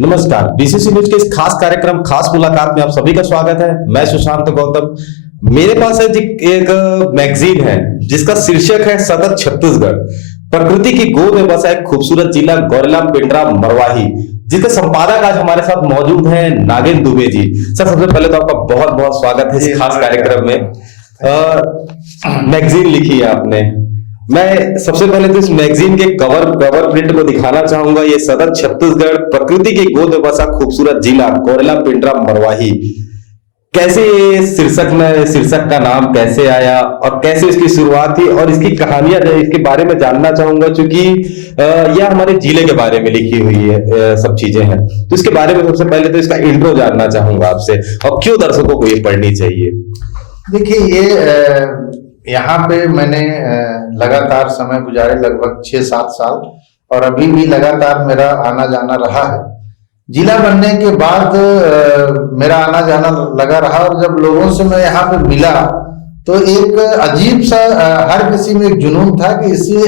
नमस्कार, BCC news के इस खास कार्यक्रम खास मुलाकात में आप सभी का स्वागत है। मैं सुशांत गौतम। मेरे पास है जी एक मैगजीन है जिसका शीर्षक है सतत छत्तीसगढ़। प्रकृति की गोद में बसा एक खूबसूरत जिला गौरेला पिंडरा मरवाही, जिसके संपादक आज हमारे साथ मौजूद हैं नागेंद्र दुबे जी। सर, सबसे पहले तो आपका बहुत बहुत स्वागत है इस खास कार्यक्रम में। मैगजीन लिखी है आपने। मैं सबसे पहले तो इस मैगजीन के कवर प्रिंट को दिखाना चाहूंगा। ये सतत छत्तीसगढ़, प्रकृति की गोद में बसा खूबसूरत जिला गौरेला पिंडरा मरवाही। कैसे ये शीर्षक का नाम कैसे आया और कैसे इसकी शुरुआत थी और इसकी कहानियां जो इसके बारे में जानना चाहूंगा, क्योंकि यह हमारे जिले के बारे में लिखी हुई है, सब चीजें हैं। तो इसके बारे में सबसे पहले तो इसका इंट्रो जानना चाहूंगा आपसे, और क्यों दर्शकों को ये पढ़नी चाहिए। देखिए, ये यहाँ पे मैंने लगातार समय गुजारे, लगभग 6-7 साल, और अभी भी लगातार मेरा आना जाना रहा है। जिला बनने के बाद मेरा आना जाना लगा रहा, और जब लोगों से मैं यहाँ पे मिला तो एक अजीब सा हर किसी में एक जुनून था कि इसे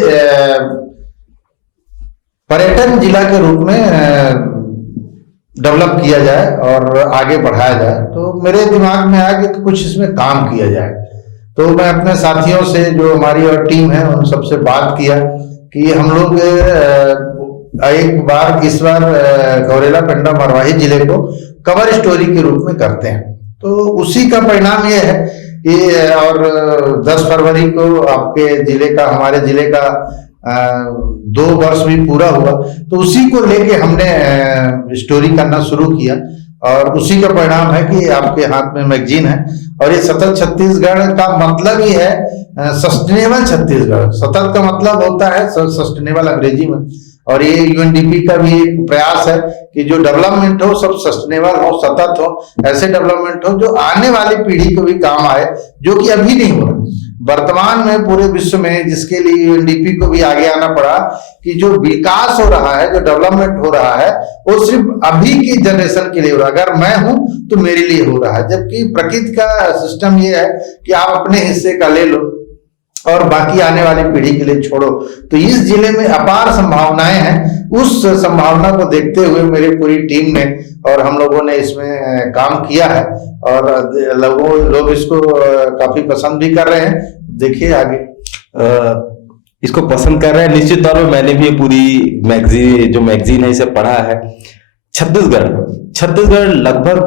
पर्यटन जिला के रूप में डेवलप किया जाए और आगे बढ़ाया जाए। तो मेरे दिमाग में आया कि कुछ इसमें काम किया जाए। तो मैं अपने साथियों से, जो हमारी और टीम है, उन सबसे बात किया कि हम लोग एक बार इस बार गौरेला पिंडरा मरवाही जिले को कवर स्टोरी के रूप में करते हैं। तो उसी का परिणाम ये है कि और 10 फरवरी को आपके जिले का, हमारे जिले का 2 वर्ष भी पूरा हुआ। तो उसी को लेके हमने स्टोरी करना शुरू किया, और उसी का परिणाम है कि आपके हाथ में मैगजीन है। और ये सतत छत्तीसगढ़ का मतलब ही है सस्टेनेबल छत्तीसगढ़। सतत का मतलब होता है सस्टेनेबल अंग्रेजी में, और ये यूएनडीपी का भी एक प्रयास है कि जो डेवलपमेंट हो सब सस्टेनेबल हो, सतत हो, ऐसे डेवलपमेंट हो जो आने वाली पीढ़ी को भी काम आए, जो कि अभी नहीं हो रहा वर्तमान में पूरे विश्व में, जिसके लिए यूएनडीपी को भी आगे आना पड़ा कि जो विकास हो रहा है, जो डेवलपमेंट हो रहा है, वो सिर्फ अभी की जनरेशन के लिए हो रहा है। अगर मैं हूं तो मेरे लिए हो रहा है, जबकि प्रकृति का सिस्टम ये है कि आप अपने हिस्से का ले लो और बाकी आने वाली पीढ़ी के लिए छोड़ो। तो इस जिले में अपार संभावनाएं हैं। उस संभावना को देखते हुए मेरी पूरी टीम ने और हम लोगों ने इसमें काम किया है, और लोग इसको काफी पसंद भी कर रहे हैं। देखिए आगे इसको पसंद कर रहे हैं। निश्चित तौर पर मैंने भी ये पूरी मैगजीन है इसे पढ़ा है। छत्तीसगढ़ लगभग,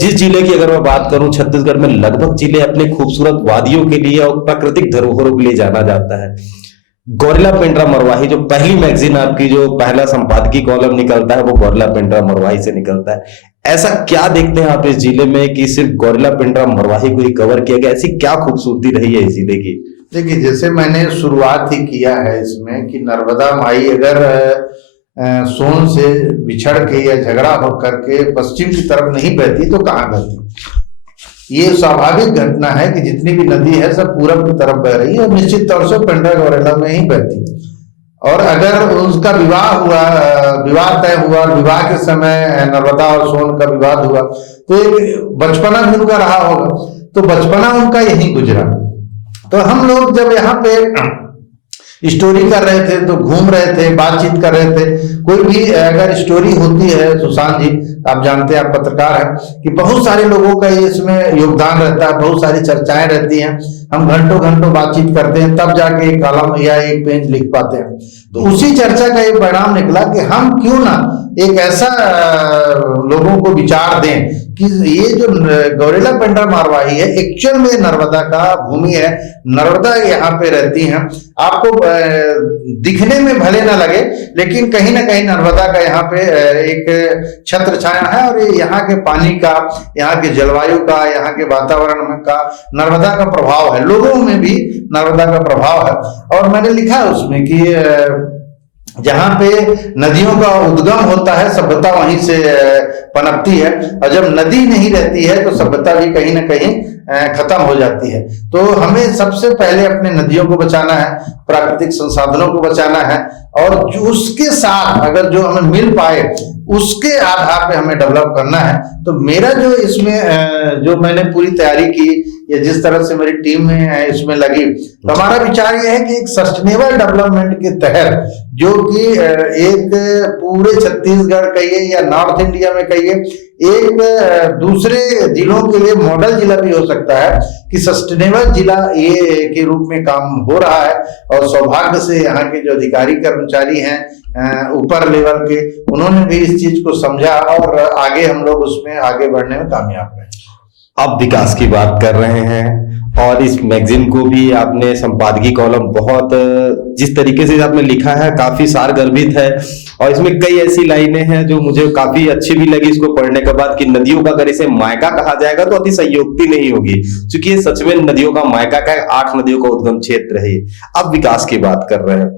जिस जिले की अगर मैं बात करूं, छत्तीसगढ़ में लगभग जिले अपने खूबसूरत वादियों के लिए और प्राकृतिक धरोहरों के लिए जाना जाता है। गौरेला पिंडरा मरवाही, जो पहली मैगजीन आपकी, जो पहला संपादकीय कॉलम निकलता है, वो गौरेला पिंडरा मरवाही से निकलता है। ऐसा क्या देखते हैं आप इस जिले में कि सिर्फ गौरेला पिंडरा मरवाही को ही कवर किया गया? ऐसी क्या खूबसूरती रही है इस जिले की? देखिए, जैसे मैंने शुरुआत ही किया है इसमें कि नर्मदा माई अगर सोन से बिछड़ के या झगड़ा हो करके पश्चिम की तरफ नहीं बहती तो कहाँ बहती। ये स्वाभाविक घटना है कि जितनी भी नदी है सब पूरब की तरफ बह रही है, और निश्चित तौर से पिंडरा गौरेला में ही बहती। और अगर उसका विवाह तय हुआ, विवाह के समय नर्मदा और सोन का विवाद हुआ, तो एक बचपना भी उनका रहा होगा, तो बचपना उनका यही गुजरा। तो हम लोग जब यहाँ पे स्टोरी कर रहे थे तो घूम रहे थे, बातचीत कर रहे थे। कोई भी अगर स्टोरी होती है, सुशांत जी आप जानते हैं, आप पत्रकार हैं, कि बहुत सारे लोगों का इसमें योगदान रहता है, बहुत सारी चर्चाएं रहती हैं, हम घंटों बातचीत करते हैं, तब जाके एक कॉलम या एक पेज लिख पाते हैं। तो उसी चर्चा का एक परिणाम निकला कि हम क्यों ना एक ऐसा लोगों को विचार दें कि ये जो गौरेला पिंडरा मरवाही है, एक्चुअल में नर्मदा का भूमि है, नर्मदा यहाँ पे रहती हैं। आपको दिखने में भले ना लगे, लेकिन कहीं ना कहीं नर्मदा का यहाँ पे एक छत्र छाया है, और ये यहाँ के पानी का, यहाँ के जलवायु का, यहाँ के वातावरण का नर्मदा का प्रभाव है, लोगों में भी नर्मदा का प्रभाव है। और मैंने लिखा उसमें कि जहां पे नदियों का उद्गम होता है, सभ्यता वहीं से पनपती है, और जब नदी नहीं रहती है तो सभ्यता भी कहीं ना कहीं खत्म हो जाती है। तो हमें सबसे पहले अपने नदियों को बचाना है, प्राकृतिक संसाधनों को बचाना है, और जो उसके साथ अगर जो हमें मिल पाए उसके आधार पे हमें डेवलप करना है। तो मेरा जो इसमें जो मैंने पूरी तैयारी की, या जिस तरह से मेरी टीम में इसमें लगी, तो हमारा विचार यह है कि एक सस्टेनेबल डेवलपमेंट के तहत, जो कि एक पूरे छत्तीसगढ़ कहिए या नॉर्थ इंडिया में कहिए, एक दूसरे जिलों के लिए मॉडल जिला भी हो सकता है कि सस्टेनेबल जिला ये के रूप में काम हो रहा है। और सौभाग्य से यहाँ के जो अधिकारी कर्मचारी हैं ऊपर लेवल के, उन्होंने भी इस चीज को समझा और आगे हम लोग उसमें आगे बढ़ने में कामयाब रहे। आप विकास की बात कर रहे हैं और इस मैगजीन को भी आपने संपादकीय कॉलम बहुत जिस तरीके से आपने लिखा है काफी सारगर्भित है, और इसमें कई ऐसी लाइनें हैं जो मुझे काफी अच्छी भी लगी इसको पढ़ने के बाद, कि नदियों का अगर इसे मायका कहा जाएगा तो अतिशयोक्ति नहीं होगी, क्योंकि ये सच में नदियों का मायका का 8 नदियों का उद्गम क्षेत्र है। अब विकास की बात कर रहे हैं,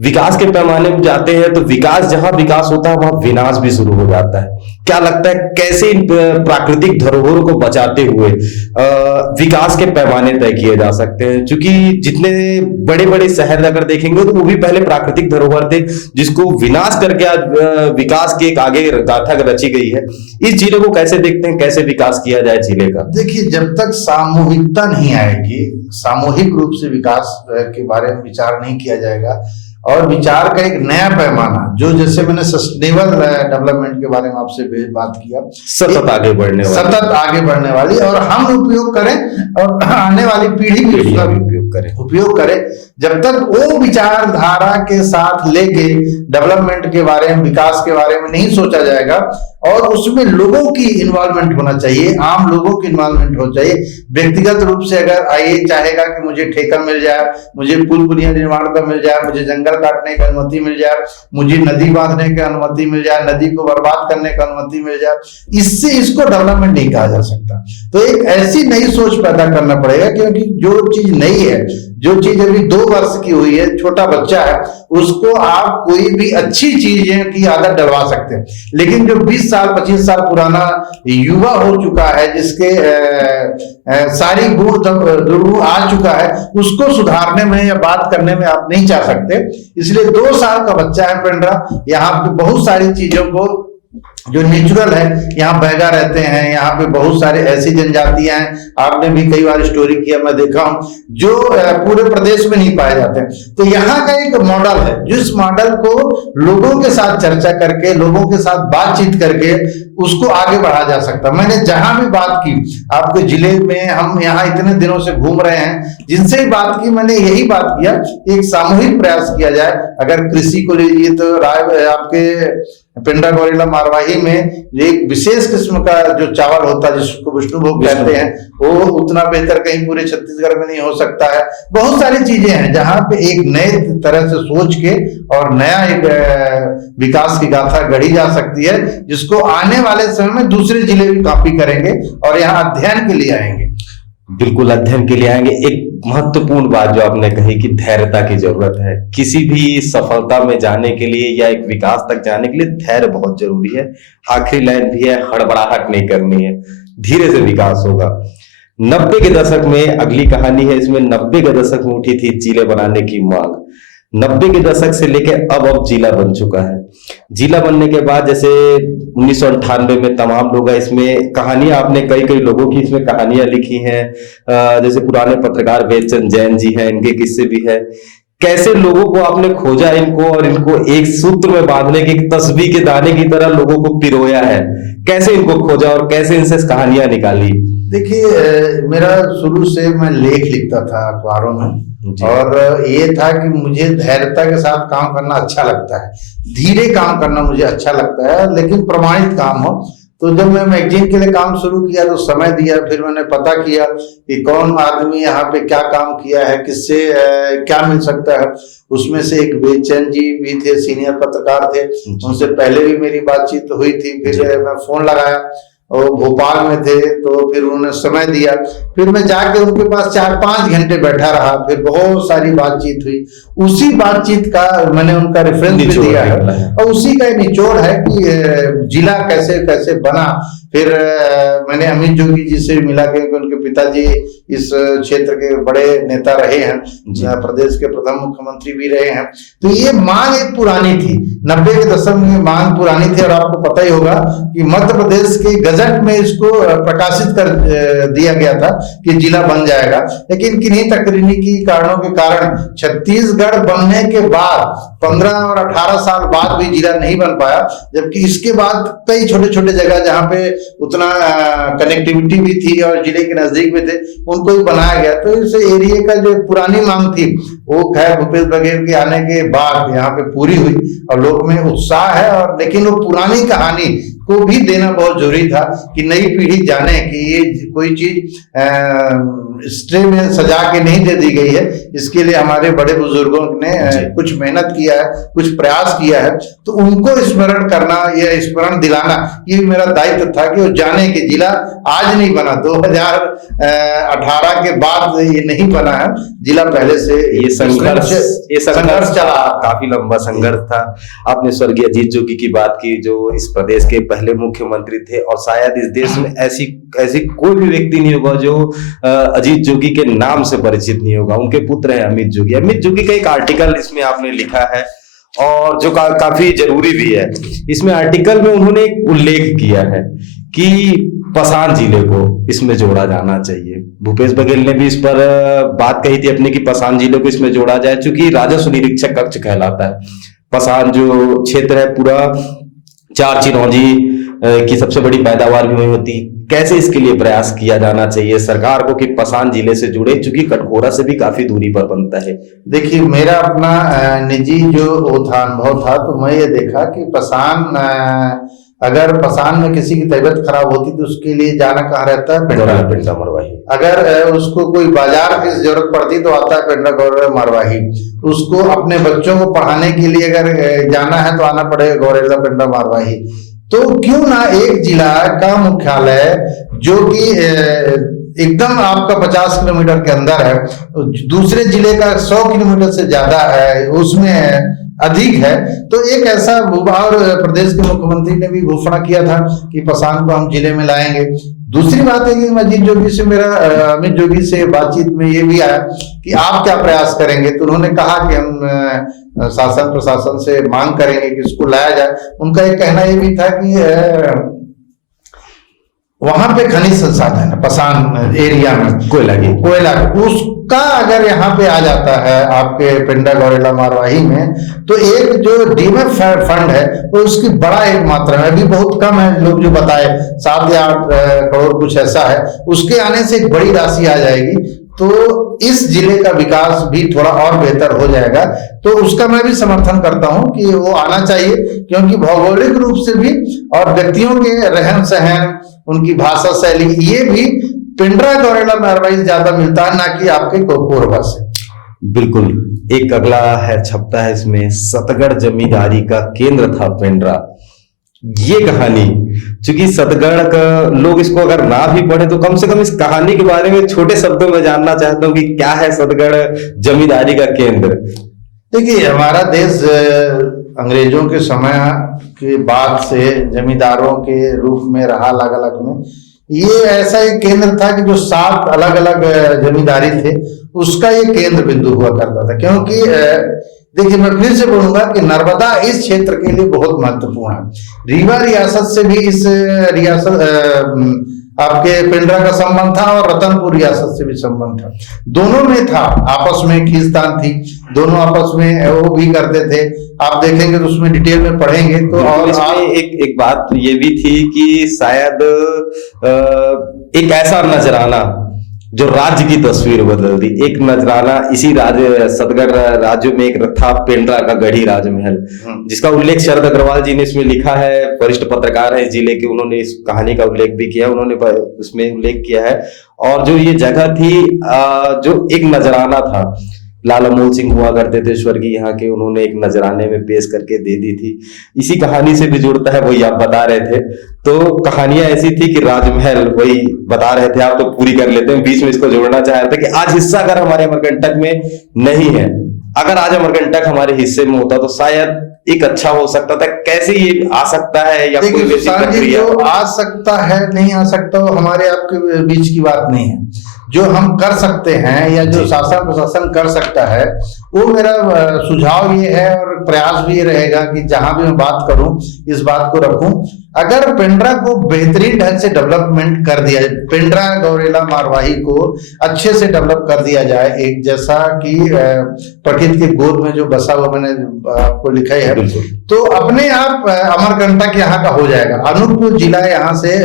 विकास के पैमाने में जाते हैं तो विकास, जहां विकास होता है वहां विनाश भी शुरू हो जाता है। क्या लगता है कैसे इन प्राकृतिक धरोहरों को बचाते हुए विकास के पैमाने तय किए जा सकते हैं? क्योंकि जितने बड़े बड़े शहर अगर देखेंगे तो वो भी पहले प्राकृतिक धरोहर थे, जिसको विनाश करके आज विकास की एक आगे गाथा रची गई है। इस जिले को कैसे देखते हैं, कैसे विकास किया जाए जिले का? देखिए, जब तक सामूहिकता नहीं आएगी, सामूहिक रूप से विकास के बारे में विचार नहीं किया जाएगा, और विचार का एक नया पैमाना, जो जैसे मैंने सस्टेनेबल डेवलपमेंट के बारे में आपसे बात किया, सतत आगे बढ़ने वाली और हम उपयोग करें और आने वाली पीढ़ी भी उसका उपयोग करे। जब तक वो विचारधारा के साथ लेके डेवलपमेंट के बारे में, विकास के बारे में नहीं सोचा जाएगा, और उसमें लोगों की इन्वॉल्वमेंट होना चाहिए, आम लोगों की इन्वॉल्वमेंट हो चाहिए। व्यक्तिगत रूप से अगर आइए चाहेगा कि मुझे ठेका मिल जाए, मुझे पुल पुलिया निर्माण का मिल जाए, मुझे जंगल काटने की अनुमति मिल जाए, मुझे नदी बांधने की अनुमति मिल जाए, नदी को बर्बाद करने की अनुमति मिल जाए, इससे इसको डेवलपमेंट नहीं कहा जा सकता। तो एक ऐसी नई सोच पैदा करना पड़ेगा, क्योंकि जो चीज नई है, जो चीज अभी 2 वर्ष की हुई है, छोटा बच्चा है, उसको आप कोई भी अच्छी चीजें की आदत डलवा सकते हैं, लेकिन जो 20 साल 25 साल पुराना युवा हो चुका है, जिसके सारी गुण दुर्गुण आ चुका है, उसको सुधारने में या बात करने में आप नहीं चाह सकते। इसलिए 2 साल का बच्चा है पेंड्रा, यहाँ पे बहुत सारी चीजों को जो नेचुरल है, यहाँ बैगा रहते हैं, यहाँ पे बहुत सारे ऐसी जनजातियां हैं, आपने भी कई बार स्टोरी किया, मैं देखा हूं, जो पूरे प्रदेश में नहीं पाए जाते हैं। तो यहाँ का एक मॉडल है, जिस मॉडल को लोगों के साथ चर्चा करके, लोगों के साथ बातचीत करके उसको आगे बढ़ा जा सकता। मैंने जहां भी बात की, आपके जिले में हम यहाँ इतने दिनों से घूम रहे हैं, जिनसे भी बात की, मैंने यही बात किया, एक सामूहिक प्रयास किया जाए। अगर कृषि को लीजिए तो आपके पेंड्रा गौरेला मारवाही में एक विशेष किस्म का जो चावल होता है, जिसको विष्णुभोग कहते हैं, वो उतना बेहतर कहीं पूरे छत्तीसगढ़ में नहीं हो सकता है। बहुत सारी चीजें हैं जहां पे एक नए तरह से सोच के और नया एक विकास की गाथा गढ़ी जा सकती है, जिसको आने वाले समय में दूसरे जिले भी कॉपी करेंगे और यहाँ अध्ययन के लिए आएंगे। बिल्कुल अध्ययन के लिए आएंगे। एक महत्वपूर्ण बात जो आपने कही कि धैर्यता की जरूरत है, किसी भी सफलता में जाने के लिए या एक विकास तक जाने के लिए धैर्य बहुत जरूरी है। आखिरी लाइन भी है, हड़बड़ाहट नहीं करनी है, धीरे से विकास होगा। 90 के दशक में अगली कहानी है, इसमें 90 के दशक में उठी थी जिले बनाने की मांग। 90 के दशक से लेकर अब जिला बन चुका है। जिला बनने के बाद जैसे 1998 में तमाम लोग इसमें कहानियां, आपने कई लोगों की इसमें कहानियां लिखी हैं, जैसे पुराने पत्रकार वेदचंद जैन जी हैं, इनके किस्से भी है। कैसे लोगों को आपने खोजा इनको और इनको एक सूत्र में बांधने की, तस्बीह के दाने की तरह लोगों को पिरोया है, कैसे इनको खोजा और कैसे इनसे कहानियां निकाली? देखिए, मेरा शुरू से मैं लेख लिखता था अखबारों में, और ये था कि मुझे धैर्यता के साथ काम करना अच्छा लगता है, धीरे काम करना मुझे अच्छा लगता है, लेकिन प्रमाणित काम हो। तो जब मैं मैगजीन के लिए काम शुरू किया तो समय दिया, फिर मैंने पता किया कि कौन आदमी यहाँ पे क्या काम किया है, किससे क्या मिल सकता है। उसमें से एक बेचैन जी भी थे, सीनियर पत्रकार थे, उनसे पहले भी मेरी बातचीत हुई थी। फिर मैं फोन लगाया, और भोपाल में थे, तो फिर उन्होंने समय दिया, फिर मैं जाके उनके पास 4-5 घंटे बैठा रहा, फिर बहुत सारी बातचीत हुई। उसी बातचीत का मैंने उनका रेफरेंस भी दिया है, और उसी का निचोड़ है कि जिला कैसे कैसे बना। फिर मैंने अमित जोगी जी से मिला, क्योंकि उनके पिताजी इस क्षेत्र के बड़े नेता रहे हैं, प्रदेश के प्रथम मुख्यमंत्री भी रहे हैं। तो ये मांग एक पुरानी थी, 90 के दशक में मांग पुरानी थी। और आपको पता ही होगा कि मध्य प्रदेश के गजट में इसको प्रकाशित कर दिया गया था कि जिला बन जाएगा, लेकिन किन्हीं तकनीकी कारणों के कारण छत्तीसगढ़ बनने के बाद 15 और 18 साल बाद भी जिला नहीं बन पाया। जबकि इसके बाद कई छोटे छोटे जगह जहां पे उतना कनेक्टिविटी भी थी और जिले के नजदीक में थे, उनको भी बनाया गया। तो इस एरिया का जो पुरानी मांग थी वो खैर भूपेश बघेल के आने के बाद यहाँ पे पूरी हुई और लोग में उत्साह है। और लेकिन वो पुरानी कहानी को भी देना बहुत जरूरी था कि नई पीढ़ी जाने कि ये कोई चीज स्ट्रे में सजा के नहीं दे दी गई है। इसके लिए हमारे बड़े बुजुर्गों ने कुछ मेहनत किया है, कुछ प्रयास किया है, तो उनको स्मरण करना या स्मरण दिलाना ये मेरा दायित्व था कि वो जाने कि जिला आज नहीं बना, 2018 के बाद ये नहीं बना है, जिला पहले से ये संघर्ष चला, काफी लंबा संघर्ष था। आपने स्वर्गीय अजीत जोगी की बात की, जो इस प्रदेश के पहले मुख्यमंत्री थे, और शायद इस देश में ऐसी कोई भी व्यक्ति नहीं होगा जो अजीत जोगी के नाम से परिचित नहीं होगा। उनके पुत्र हैं अमित जोगी। अमित जोगी का एक आर्टिकल इसमें आपने लिखा है और जो काफी जरूरी भी है। इसमें आर्टिकल में उन्होंने एक उल्लेख किया है कि पसान जिले को इसमें जोड़ा जाना चाहिए। भूपेश बघेल ने भी इस पर बात कही थी अपने कि पसान जिले को इसमें जोड़ा जाए, चूंकि राजस्व निरीक्षक कक्ष कहलाता है। पसान जो क्षेत्र है पूरा 4 चिरौंजी की सबसे बड़ी पैदावार भी वही होती। कैसे इसके लिए प्रयास किया जाना चाहिए सरकार को कि पसान जिले से जुड़े, चूंकि कटघोरा से भी काफी दूरी पर बनता है। देखिए, मेरा अपना निजी जो वो था अनुभव था, तो मैं ये देखा कि पसान, अगर पसान में किसी की तबीयत खराब होती तो उसके लिए जाना कहाँ रहता है? पेंड्रा मरवाही। अगर उसको कोई बाजार की जरूरत पड़ती तो आता है पेंड्रा गौरेला मरवाही। उसको अपने बच्चों को पढ़ाने के लिए अगर जाना है तो आना पड़ेगा गौरेला पेंड्रा मरवाही। तो क्यों ना एक जिला का मुख्यालय जो कि एकदम आपका 50 किलोमीटर के अंदर है, दूसरे जिले का 100 किलोमीटर से ज्यादा है, उसमें अधिक है, तो एक ऐसा और प्रदेश के मुख्यमंत्री ने भी घोषणा किया था कि पसान को हम जिले में लाएंगे। दूसरी बात है कि अमित जोगी से अमित जोगी से बातचीत में ये भी आया कि आप क्या प्रयास करेंगे, तो उन्होंने कहा कि हम शासन प्रशासन से मांग करेंगे कि इसको लाया जाए। उनका एक कहना ये भी था कि वहां पे खनिज संसाधन है पसान एरिया में, कोयला उसका अगर यहाँ पे आ जाता है आपके पेंड्रा गौरेला मरवाही में, तो एक जो डीमएफ फंड है वो उसकी बड़ा एक मात्रा में, अभी बहुत कम है, लोग जो बताए 7 या 8 करोड़ कुछ ऐसा है, उसके आने से एक बड़ी राशि आ जाएगी। तो इस जिले का विकास भी थोड़ा और बेहतर हो जाएगा। तो उसका मैं भी समर्थन करता हूं कि वो आना चाहिए, क्योंकि भौगोलिक रूप से भी और व्यक्तियों के रहन सहन, उनकी भाषा शैली, ये भी पेंड्रा गौरेला मरवाही ज्यादा मिलता है, ना कि आपके कोरबा से। बिल्कुल। एक अगला है छपता है इसमें, सतगढ़ जमींदारी का केंद्र था पेंड्रा। ये कहानी, चूंकि सतगढ़ का लोग इसको अगर ना भी पढ़े तो कम से कम इस कहानी के बारे में छोटे शब्दों में जानना चाहता हूँ कि क्या है सतगढ़ जमींदारी का केंद्र। देखिए, हमारा देश अंग्रेजों के समय के बाद से जमींदारों के रूप में रहा अलग अलग में। ये ऐसा एक केंद्र था कि जो 7 अलग अलग जमींदारी थे उसका ये केंद्र बिंदु हुआ करता था। क्योंकि देखिए, मैं फिर से बोलूंगा कि नर्मदा इस क्षेत्र के लिए बहुत महत्वपूर्ण है। रीवा रियासत से भी इस रियासत आपके पेंड्रा का संबंध था और रतनपुर रियासत से भी संबंध था। दोनों में था, आपस में खींचतान थी, दोनों आपस में वो भी करते थे। आप देखेंगे तो उसमें डिटेल में पढ़ेंगे तो। और इसमें एक बात ये भी थी कि शायद एक ऐसा नजराना जो राज्य की तस्वीर बदल दी। एक नजराना इसी राज्य सतगढ़ राज्य में एक था पेंड्रा का गढ़ी राजमहल, जिसका उल्लेख शरद अग्रवाल जी ने इसमें लिखा है, वरिष्ठ पत्रकार है जिले के, उन्होंने इस कहानी का उल्लेख भी किया, उन्होंने उसमें उल्लेख किया है। और जो ये जगह थी, जो एक नजराना था, लाल अमोल सिंह हुआ करते थे स्वर्गीय यहाँ के, उन्होंने एक नजराने में पेश करके दे दी थी। इसी कहानी से भी जुड़ता है, वही आप बता रहे थे। तो कहानियां ऐसी थी कि राजमहल, वही बता रहे थे आप, तो पूरी कर लेते हैं, बीच में इसको जोड़ना चाह रहे थे कि आज हिस्सा अगर हमारे अमरकंटक में नहीं है अगर आज अमरकंटक हमारे हिस्से में होता तो शायद एक अच्छा हो सकता था। कैसे ये आ सकता है या कोई देखिए वैसी सुशांत जी, प्रक्रिया? जो आ सकता है नहीं आ सकता वो हमारे आपके बीच की बात नहीं है। जो हम कर सकते हैं या जो जी। शासन प्रशासन कर सकता है, वो मेरा सुझाव ये है और प्रयास भी ये रहेगा कि जहां भी मैं बात करूं इस बात को रखूं। अगर पेंड्रा को बेहतरीन ढंग से डेवलपमेंट कर दिया जाए, पेंड्रा गौरेला मारवाही को अच्छे से डेवलप कर दिया जाए, एक जैसा कि प्रकृति के गोद में जो बसा हुआ मैंने आपको लिखा है, बिल्कुल। तो अपने आप अमरकंटक यहाँ का हो जाएगा। अनूपपुर जिला यहाँ से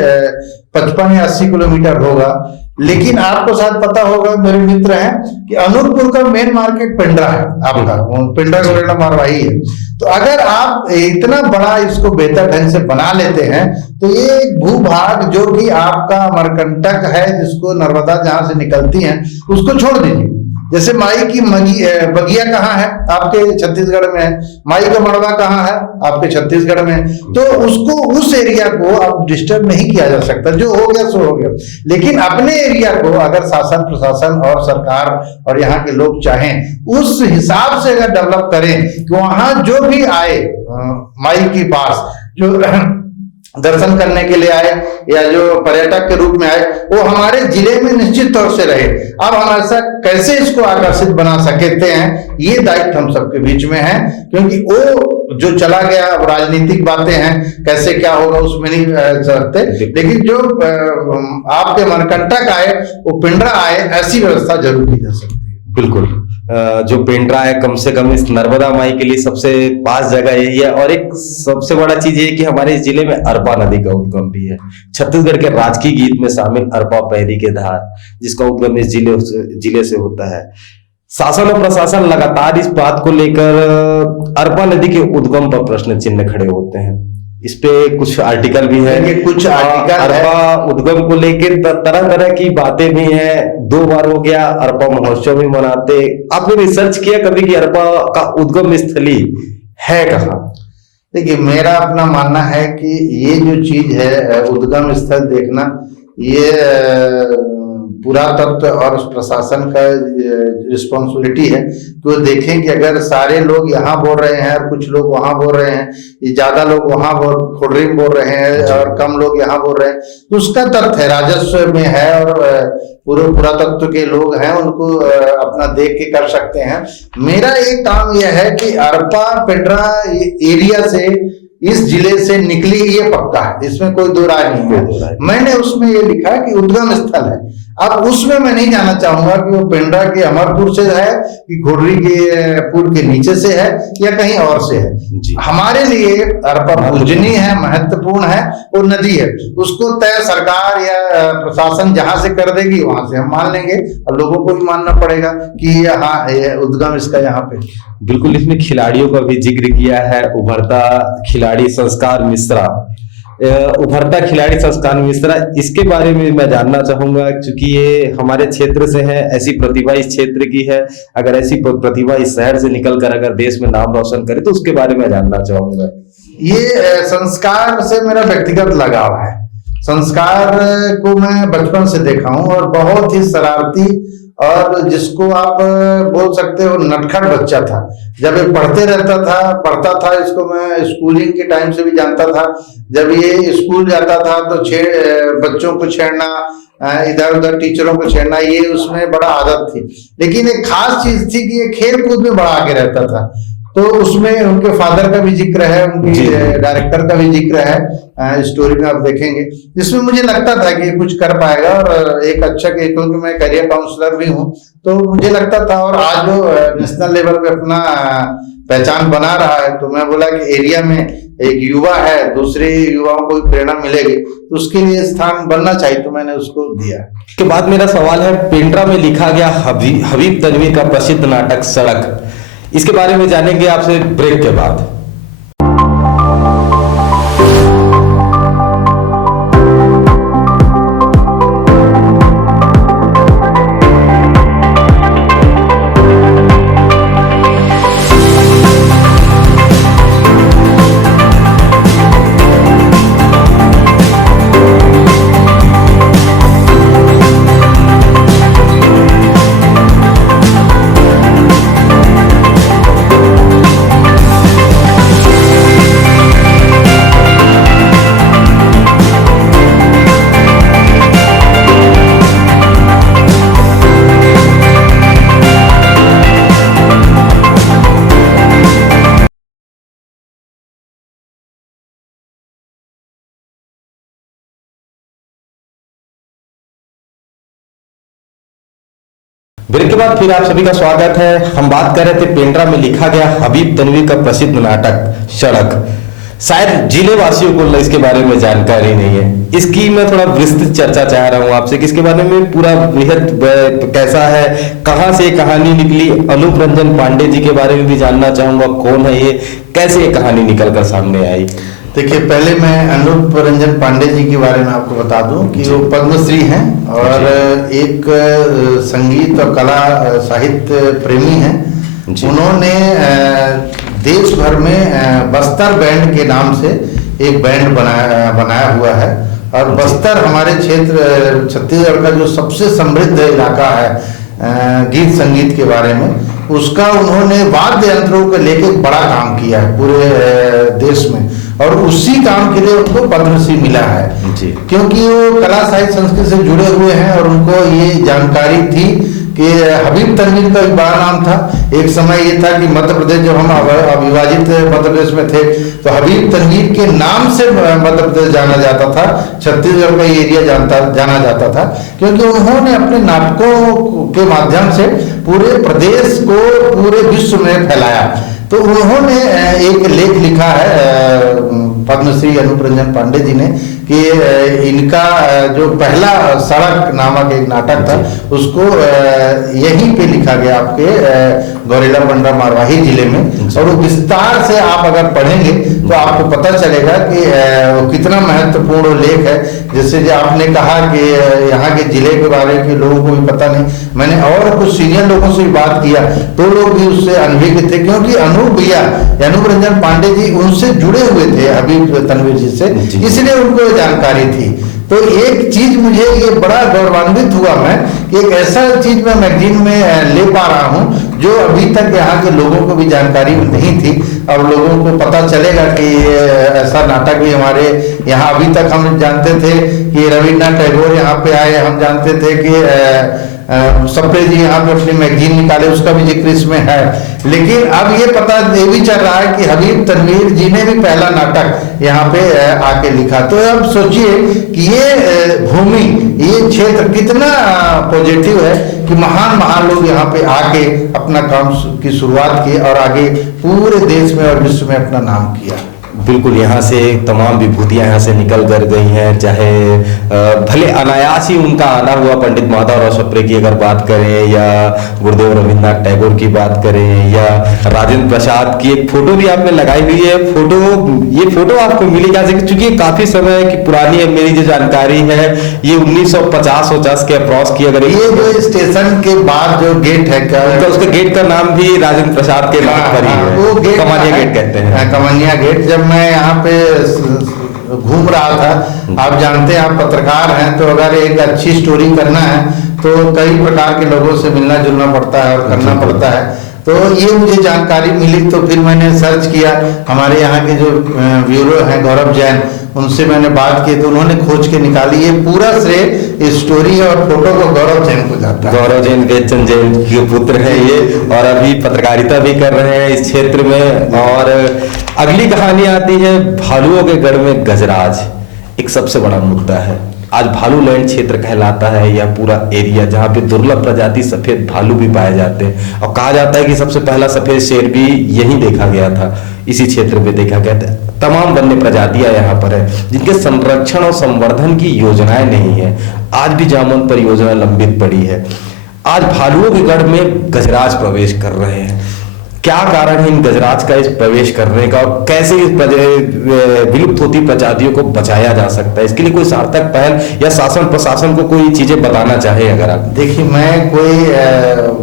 55 या 80 किलोमीटर होगा। लेकिन आपको शायद पता होगा, मेरे मित्र हैं, कि अनूपपुर का मेन मार्केट पेंड्रा है आपका, पेंड्रा गौरेला मारवाही है। तो अगर आप इतना बड़ा इसको बेहतर ढंग से बना लेते हैं तो ये एक भूभाग जो कि आपका अमरकंटक है, जिसको नर्मदा जहां से निकलती है उसको छोड़ दीजिए। जैसे माई की बगिया कहाँ है? आपके छत्तीसगढ़ में है। माई का मड़वा कहाँ है? आपके छत्तीसगढ़ में है। तो उसको, उस एरिया को अब डिस्टर्ब नहीं किया जा सकता। जो हो गया सो हो गया। लेकिन अपने एरिया को अगर शासन प्रशासन और सरकार और यहाँ के लोग चाहें, उस हिसाब से अगर डेवलप करें कि वहां जो भी आए माई के पास, जो दर्शन करने के लिए आए या जो पर्यटक के रूप में आए, वो हमारे जिले में निश्चित तौर से रहे। अब हम ऐसा कैसे इसको आकर्षित बना सकते हैं, ये दायित्व हम सबके बीच में है। क्योंकि वो जो चला गया, अब राजनीतिक बातें हैं, कैसे क्या होगा उसमें नहीं सकते। लेकिन जो आपके अमरकंटक आए, वो पिंडरा आए, ऐसी व्यवस्था जरूर की जा सकती है। बिल्कुल। जो पेंड्रा है कम से कम इस नर्मदा माई के लिए सबसे पास जगह यही है। और एक सबसे बड़ा चीज ये है कि हमारे इस जिले में अरपा नदी का उद्गम भी है। छत्तीसगढ़ के राजकीय गीत में शामिल अरपा पैरी के धार, जिसका उद्गम इस जिले से होता है। शासन और प्रशासन लगातार इस बात को लेकर अरपा नदी के उद्गम पर प्रश्न चिन्ह खड़े होते हैं। इस पे कुछ आर्टिकल भी है, कुछ आर्टिकल अरपा उद्गम को लेकर तरह तरह की बातें भी हैं। 2 बार हो गया अरपा महोत्सव भी मनाते। आपने रिसर्च किया कभी कि अरपा का उद्गम स्थली है कहाँ? देखिए, मेरा अपना मानना है कि ये जो चीज है उद्गम स्थल देखना, ये पुरातत्व और प्रशासन का रिस्पॉन्सिबिलिटी है कि वो देखें कि अगर सारे लोग यहाँ बोल रहे हैं और कुछ लोग वहां बोल रहे हैं, ज्यादा लोग वहां खोडरी में बोल रहे हैं और कम लोग यहाँ बोल रहे हैं, तो उसका तथ्य है, राजस्व में है और पूरे पुरातत्व के लोग हैं, उनको अपना देख के कर सकते हैं। मेरा एक काम यह है कि अरपा पेंड्रा एरिया से, इस जिले से निकली, ये पक्का है, इसमें कोई दो राय नहीं है। मैंने उसमें ये लिखा कि उद्गम स्थल है। अब उसमें मैं नहीं जानना चाहूंगा कि वो पेंड्रा के अमरपुर से है कि घोडरी के पुल के नीचे से है या कहीं और से है। हमारे लिए अरपा पूजनीय है, महत्वपूर्ण है, वो नदी है। उसको तय सरकार या प्रशासन जहां से कर देगी वहां से हम मान लेंगे, और लोगों को भी मानना पड़ेगा कि हाँ उद्गम इसका यहाँ पे। बिल्कुल। इसमें खिलाड़ियों का भी जिक्र किया है। उभरता खिलाड़ी संस्कार मिश्रा, उभरता खिलाड़ी संस्कार मिश्रा, इसके बारे में मैं जानना चाहूंगा क्योंकि ये हमारे क्षेत्र से है। ऐसी प्रतिभा इस क्षेत्र की है। अगर ऐसी प्रतिभा इस शहर से निकलकर अगर देश में नाम रोशन करे तो उसके बारे में जानना चाहूंगा। ये संस्कार से मेरा व्यक्तिगत लगाव है। संस्कार को मैं बचपन से देखा हूं और बहुत ही शरारती और जिसको आप बोल सकते हो नटखट बच्चा था। जब ये पढ़ता था, इसको मैं स्कूलिंग के टाइम से भी जानता था। जब ये स्कूल जाता था तो बच्चों को छेड़ना, इधर उधर टीचरों को छेड़ना, ये उसमें बड़ा आदत थी। लेकिन एक खास चीज थी कि ये खेल कूद में बड़ा आगे रहता था। तो उसमें उनके फादर का भी जिक्र है, उनकी डायरेक्टर का भी जिक्र है, स्टोरी में आप देखेंगे, जिसमें मुझे लगता था कि कुछ कर पाएगा और एक अच्छा, क्योंकि मैं करियर काउंसलर भी हूँ, तो मुझे लगता था। और आज वो नेशनल लेवल पे अपना पहचान बना रहा है, तो मैं बोला कि एरिया में एक युवा है, दूसरे युवाओं को भी प्रेरणा मिलेगी, तो उसके लिए स्थान बनना चाहिए, तो मैंने उसको दिया। के बाद मेरा सवाल है, पेंड्रा में लिखा गया हबीब तनवीर का प्रसिद्ध नाटक सड़क, इसके बारे में जानेंगे आपसे ब्रेक के बाद। ब्रेक के बाद फिर आप सभी का स्वागत है। हम बात कर रहे थे पेंड्रा में लिखा गया हबीब तनवीर का प्रसिद्ध नाटक सड़क। शायद जिले वासियों को इसके बारे में जानकारी नहीं है, इसकी मैं थोड़ा विस्तृत चर्चा चाह रहा हूँ आपसे कि इसके बारे में पूरा बृहद कैसा है, कहाँ से कहानी निकली। अनूप रंजन पांडे जी के बारे में भी जानना चाहूंगा, कौन है ये, कैसे ये कहानी निकल कर सामने आई। देखिए, पहले मैं अनूप रंजन पांडे जी के बारे में आपको बता दूं कि वो पद्मश्री हैं और एक संगीत और कला साहित्य प्रेमी हैं। उन्होंने देश भर में बस्तर बैंड के नाम से एक बैंड बनाया हुआ है और बस्तर हमारे क्षेत्र छत्तीसगढ़ का जो सबसे समृद्ध इलाका है गीत संगीत के बारे में, उसका उन्होंने वाद्य यंत्रों को लेके बड़ा काम किया है पूरे देश में और उसी काम के लिए उनको पद्मश्री मिला है जी। क्योंकि वो कला साहित्य संस्कृति से जुड़े हुए हैं और उनको ये जानकारी थी कि हबीब तनवीर का एक बड़ा नाम था। एक समय ये था कि मध्य प्रदेश, जब हम अविभाजित मध्य प्रदेश में थे तो हबीब तनवीर के नाम से मध्य प्रदेश जाना जाता था, छत्तीसगढ़ का ये एरिया जाना जाता था, क्योंकि उन्होंने अपने नाटकों के माध्यम से पूरे प्रदेश को पूरे विश्व में फैलाया। तो उन्होंने एक लेख लिखा है पद्मश्री अनूप रंजन पांडे जी ने कि इनका जो पहला सड़क नामक एक नाटक था उसको यहीं पे लिखा गया आपके गौरेला पेंड्रा मरवाही जिले में, और वो विस्तार से आप अगर पढ़ेंगे तो आपको पता चलेगा कि वो कितना महत्वपूर्ण लेख है। जैसे जो आपने कहा कि यहाँ के जिले के बारे के लोगों को भी पता नहीं, मैंने और कुछ सीनियर लोगों से भी बात किया तो लोग भी उससे अनभिज्ञ थे, क्योंकि अनूप भैया अनूप रंजन पांडे जी उनसे जुड़े हुए थे हबीब तनवीर जी से, इसलिए उनको जानकारी थी। तो एक चीज मुझे ये बड़ा गौरवान्वित हुआ मैं कि एक ऐसा चीज मैं मैगजीन में ले पा रहा हूँ जो अभी तक यहाँ के लोगों को भी जानकारी नहीं थी। अब लोगों को पता चलेगा कि ऐसा नाटक भी हमारे यहाँ, अभी तक हम जानते थे कि रविन्द्रनाथ टैगोर यहाँ पे आए, हम जानते थे कि सप्रे जी यहाँ पे अपनी मैगजीन निकाले, उसका भी जिक्र इसमें है, लेकिन अब ये पता ये भी चल रहा है कि हबीब तनवीर जी ने भी पहला नाटक यहाँ पे आके लिखा। तो अब सोचिए कि ये भूमि, ये क्षेत्र कितना पॉजिटिव है कि महान महान लोग यहाँ पे आके अपना काम की शुरुआत की और आगे पूरे देश में और विश्व में अपना नाम किया। बिल्कुल, यहाँ से तमाम विभूतियां यहाँ से निकल कर गई हैं, चाहे भले अनायास ही उनका आना हुआ। पंडित माधवराव सप्रे की अगर बात करें या गुरुदेव रविन्द्रनाथ टैगोर की बात करें या राजेंद्र प्रसाद की एक फोटो भी आपने लगाई हुई है। ये फोटो आपको मिली कहाँ से, क्योंकि काफी समय की पुरानी है, मेरी जो जानकारी है ये 1950 के अप्रॉक्स की। अगर ये जो स्टेशन के बाद जो गेट है तो उसके गेट का नाम भी राजेंद्र प्रसाद के नाम पर ही है, वो कमानिया गेट कहते हैं। कमानिया गेट। जब मैं यहाँ पे घूम रहा था, आप जानते हैं आप पत्रकार हैं, तो अगर एक अच्छी स्टोरी करना है तो कई प्रकार के लोगों से मिलना जुलना पड़ता है और करना पड़ता है। तो ये मुझे जानकारी मिली तो फिर मैंने सर्च किया, हमारे यहाँ के जो ब्यूरो हैं गौरव जैन, उनसे मैंने बात की तो उन्होंने खोज के निकाली। ये पूरा श्रेय इस स्टोरी और फोटो को गौरव जैन को जाता है। गौरव जैन वेदचंद जैन के पुत्र है ये, और अभी पत्रकारिता भी कर रहे हैं इस क्षेत्र में। और अगली कहानी आती है भालुओं के गढ़ में गजराज। एक सबसे बड़ा मुद्दा है, आज भालू लैंड क्षेत्र कहलाता है यह पूरा एरिया, जहाँ पे दुर्लभ प्रजाति सफेद भालू भी पाए जाते हैं। और कहा जाता है कि सबसे पहला सफेद शेर भी यहीं देखा गया था, इसी क्षेत्र में देखा गया था। तमाम वन्य प्रजातियां यहाँ पर है जिनके संरक्षण और संवर्धन की योजनाएं नहीं है। आज भी जामुन परियोजना लंबित पड़ी है। आज भालुओं के गढ़ में गजराज प्रवेश कर रहे हैं। क्या कारण है इन गजराज का इस प्रवेश करने का, और कैसे इस विलुप्त होती प्रजातियों को बचाया जा सकता है? इसके लिए कोई सार्थक पहल या शासन प्रशासन को कोई चीजें बताना चाहे अगर आप। देखिए, मैं कोई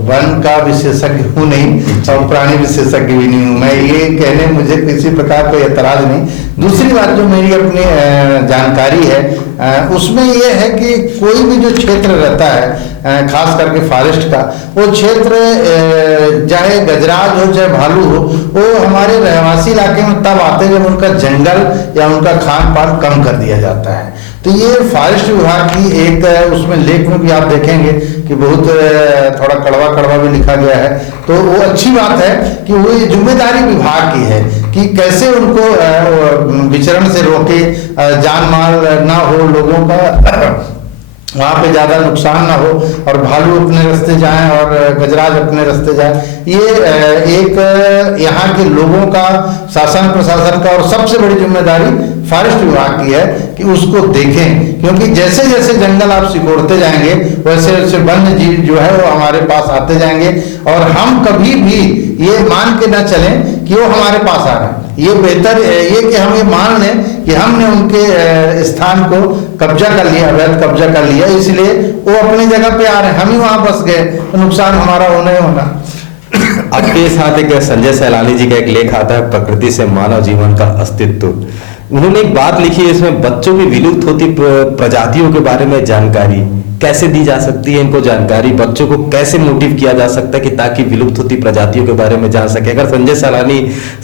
वन का विशेषज्ञ हूँ नहीं और प्राणी विशेषज्ञ भी नहीं हूँ, मैं ये कहने मुझे किसी प्रकार कोई एतराज नहीं। दूसरी बात जो मेरी अपनी जानकारी है उसमें यह है कि कोई भी जो क्षेत्र रहता है खास करके फॉरेस्ट का, वो क्षेत्र चाहे गजराज हो चाहे भालू हो, वो हमारे रहवासी इलाके में तब आते हैं जब उनका जंगल या उनका खान पान कम कर दिया जाता है। तो ये फॉरेस्ट विभाग की एक उसमें लेख में भी आप देखेंगे कि बहुत थोड़ा कड़वा भी लिखा गया है। तो वो अच्छी बात है कि वो ये जिम्मेदारी विभाग की है कि कैसे उनको विचरण से रोके, जान माल ना हो लोगों का, वहाँ पे ज़्यादा नुकसान ना हो और भालू अपने रास्ते जाएं और गजराज अपने रास्ते जाएं। ये एक यहाँ के लोगों का, शासन प्रशासन का और सबसे बड़ी जिम्मेदारी फॉरेस्ट विभाग की है कि उसको देखें, क्योंकि जैसे जैसे जंगल आप सिकोड़ते जाएंगे वैसे वैसे वन्य जीव जो है वो हमारे पास आते जाएंगे और हम कभी भी ये मान के ना चलें कि वो हमारे पास आ रहे हैं। ये बेहतर ये कि हम ये मान लें कि हमने उनके स्थान को कब्जा कर लिया, अवैध कब्जा कर लिया, इसलिए वो अपनी जगह पे आ रहे हैं, हम ही वहां बस गए तो नुकसान हमारा होना ही होना। आपके साथ एक संजय सैलानी जी का एक लेख आता है, प्रकृति से मानव जीवन का अस्तित्व। उन्होंने एक बात लिखी है इसमें, बच्चों की विलुप्त होती प्रजातियों के बारे में जानकारी कैसे दी जा सकती है, इनको जानकारी बच्चों को कैसे मोटिव किया जा सकता है कि ताकि विलुप्त होती प्रजातियों के बारे में जान सके। अगर संजय सैलानी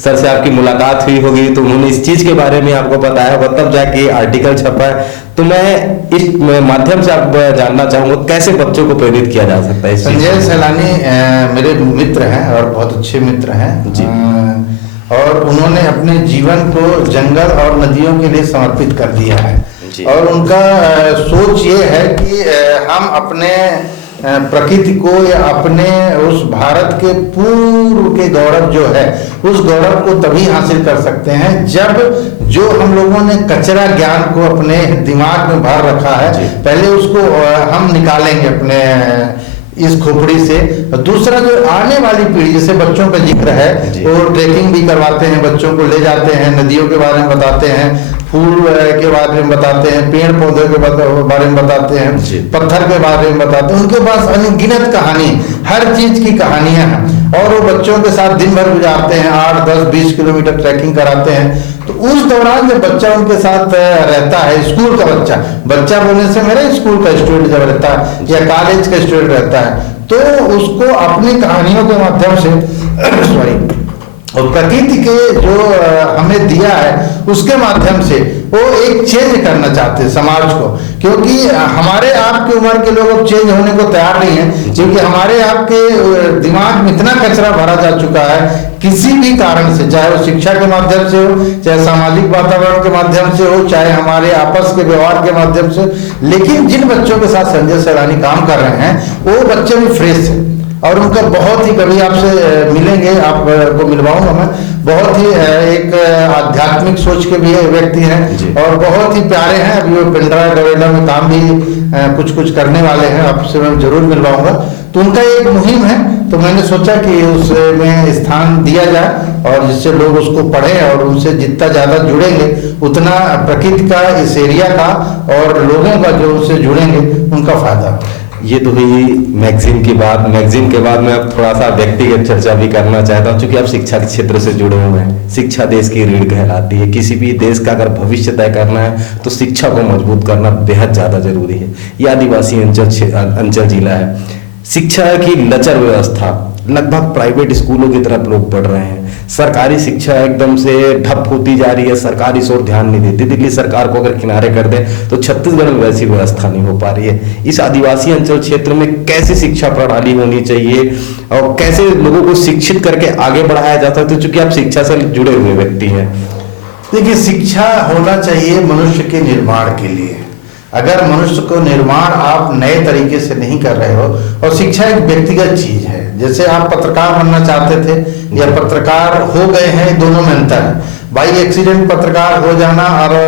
सर से आपकी मुलाकात हुई होगी तो उन्होंने इस चीज के बारे में आपको बताया होगा, तब जाके आर्टिकल छपा है। तो मैं इस माध्यम से आप जानना चाहूंगा कैसे बच्चों को प्रेरित किया जा सकता है। संजय सैलानी मेरे मित्र हैं और बहुत अच्छे मित्र हैं जी। और उन्होंने अपने जीवन को जंगल और नदियों के लिए समर्पित कर दिया है और उनका सोच ये है कि हम अपने प्रकृति को या अपने उस भारत के पूर्व के गौरव जो है उस गौरव को तभी हासिल कर सकते हैं जब जो हम लोगों ने कचरा ज्ञान को अपने दिमाग में भर रखा है पहले उसको हम निकालेंगे अपने इस खोपड़ी से। दूसरा जो आने वाली पीढ़ी, जैसे बच्चों का जिक्र है, वो ट्रेकिंग भी करवाते हैं, बच्चों को ले जाते हैं, नदियों के बारे में बताते हैं, फूल के बारे में बताते हैं, पेड़ पौधे के बारे में बताते हैं, पत्थर के बारे में बताते हैं। उनके पास अनगिनत कहानी, हर चीज की कहानियां हैं और वो बच्चों के साथ दिन भर गुजारते हैं, 8, 10, 20 किलोमीटर ट्रैकिंग कराते हैं। तो उस दौरान जब बच्चा उनके साथ रहता है, स्कूल का बच्चा बोलने से मेरा स्कूल का स्टूडेंट जब रहता है या कॉलेज का स्टूडेंट रहता है तो उसको अपनी कहानियों के माध्यम से सॉरी और प्रकृति के जो हमें दिया है उसके माध्यम से वो एक चेंज करना चाहते हैं समाज को, क्योंकि हमारे आपकी उम्र के लोग अब चेंज होने को तैयार नहीं है, क्योंकि हमारे आपके दिमाग में इतना कचरा भरा जा चुका है किसी भी कारण से, चाहे वो शिक्षा के माध्यम से हो, चाहे सामाजिक वातावरण के माध्यम से हो, चाहे हमारे आपस के व्यवहार के माध्यम से। लेकिन जिन बच्चों के साथ संजय सैलानी काम कर रहे हैं वो बच्चे भी फ्रेश है और उनका बहुत ही, कभी आपसे मिलेंगे, आपको मिलवाऊंगा मैं, बहुत ही एक आध्यात्मिक सोच के भी व्यक्ति हैं और बहुत ही प्यारे हैं। अभी वो पिंडरा गवेला में काम भी कुछ करने वाले हैं, आपसे मैं जरूर मिलवाऊंगा। तो उनका एक मुहिम है, तो मैंने सोचा कि उसमें स्थान दिया जाए और जिससे लोग उसको पढ़ें और उनसे जितना ज़्यादा जुड़ेंगे उतना प्रकृति का, इस एरिया का और लोगों का जो उससे जुड़ेंगे उनका फायदा। ये तो हुई मैगजीन की बात। मैगजीन के बाद मैं अब थोड़ा सा व्यक्तिगत चर्चा भी करना चाहता हूँ, क्योंकि आप शिक्षा के क्षेत्र से जुड़े हुए हैं। शिक्षा देश की रीढ़ कहलाती है। किसी भी देश का अगर भविष्य तय करना है तो शिक्षा को मजबूत करना बेहद ज्यादा जरूरी है। ये आदिवासी अंचल जिला है। शिक्षा की लचर व्यवस्था, लगभग प्राइवेट स्कूलों की तरफ लोग पढ़ रहे हैं। सरकारी शिक्षा एकदम से ठप होती जा रही है, सरकार इस ओर ध्यान नहीं देती। दिल्ली सरकार को अगर किनारे कर दे तो छत्तीसगढ़ में वैसी व्यवस्था नहीं हो पा रही है। इस आदिवासी अंचल क्षेत्र में कैसे शिक्षा प्रणाली होनी चाहिए और कैसे लोगों को शिक्षित करके आगे बढ़ाया जा सकता है, चूंकि आप शिक्षा से जुड़े हुए व्यक्ति हैं। देखिए, शिक्षा होना चाहिए मनुष्य के निर्माण के लिए। अगर मनुष्य को निर्माण आप नए तरीके से नहीं कर रहे हो, और शिक्षा एक व्यक्तिगत चीज है, जैसे आप पत्रकार बनना चाहते थे या पत्रकार हो गए हैं, दोनों में अंतर है। बाई एक्सीडेंट पत्रकार हो जाना और